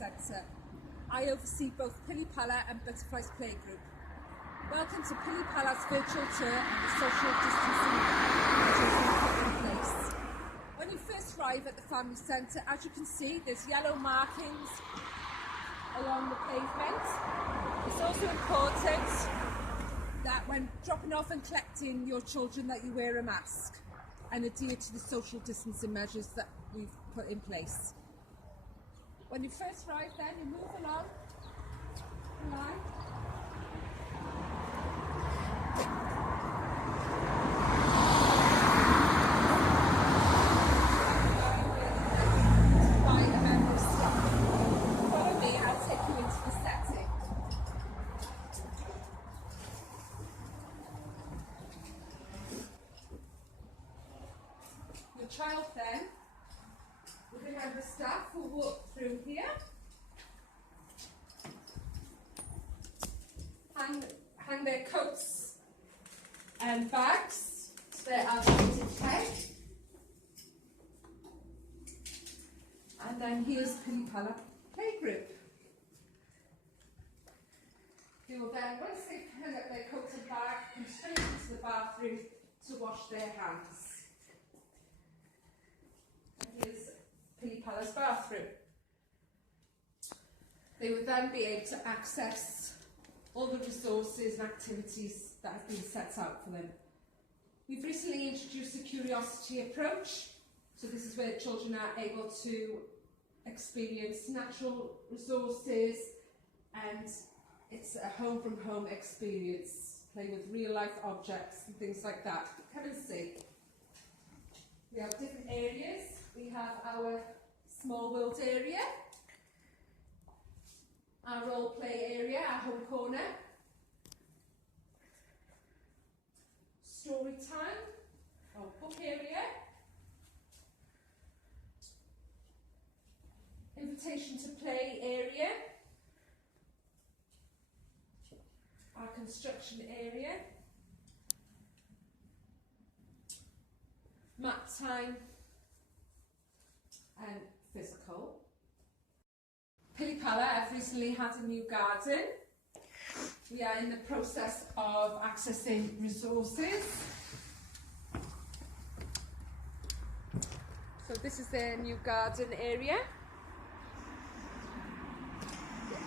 Centre. I oversee both Pili and Butterflies Playgroup. Welcome to Pili virtual tour and the social distancing measures we've put in place. When you first arrive at the family centre, as you can see, there's yellow markings along the pavement. It's also important that when dropping off and collecting your children that you wear a mask and adhere to the social distancing measures that we've put in place. When you first arrive then, you move along the line. By a member of staff. Follow me, I'll take you into the setting. Your child then, with a member of staff, will walk through here, hang their coats and bags to their allocated peg, and then here's Pili Playgroup. They will then, once they've hung up their coats and bag, come straight into the bathroom to wash their hands. And here's Pili's bathroom. They would then be able to access all the resources and activities that have been set out for them. We've recently introduced a curiosity approach, so this is where children are able to experience natural resources, and it's a home from home experience, playing with real life objects and things like that. Come and see. We have different areas. We have our small world area, our role play area, our home corner, story time, our book area, invitation to play area, our construction area, map time and physical. Pili have recently had a new garden. We are in the process of accessing resources. So this is their new garden area.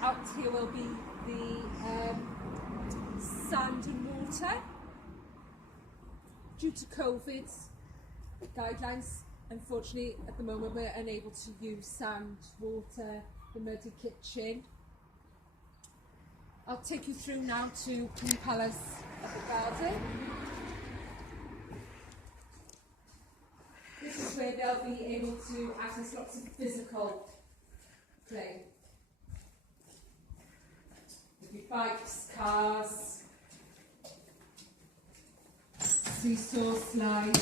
Out here will be the sand and water. Due to COVID guidelines, unfortunately at the moment we're unable to use sand, water, the muddy kitchen. I'll take you through now to Pili at the garden. This is where they'll be able to access lots of physical play. There'll be bikes, cars, seesaw slide.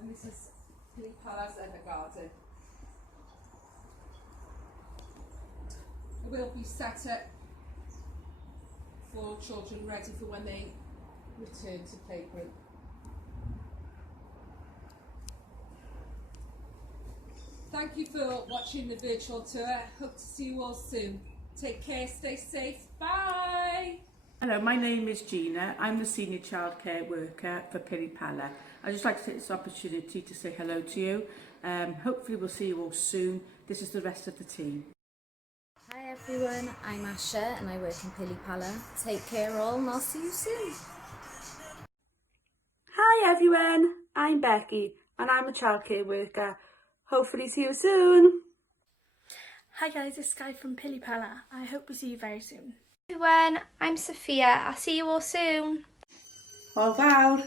And this is Pili and the garden. It will be set up for children ready for when they return to playgroup. Thank you for watching the virtual tour. Hope to see you all soon. Take care, stay safe. Bye! Hello, my name is Gina. I'm the Senior Childcare Worker for Pili. I'd just like to take this opportunity to say hello to you. Hopefully we'll see you all soon. This is the rest of the team. Hi everyone, I'm Asha and I work in Pili. Take care all and I'll see you soon. Hi everyone, I'm Becky and I'm a childcare worker. Hopefully see you soon. Hi guys, it's Sky from Pili. I hope we see you very soon. Everyone, I'm Sophia. I'll see you all soon. Au revoir.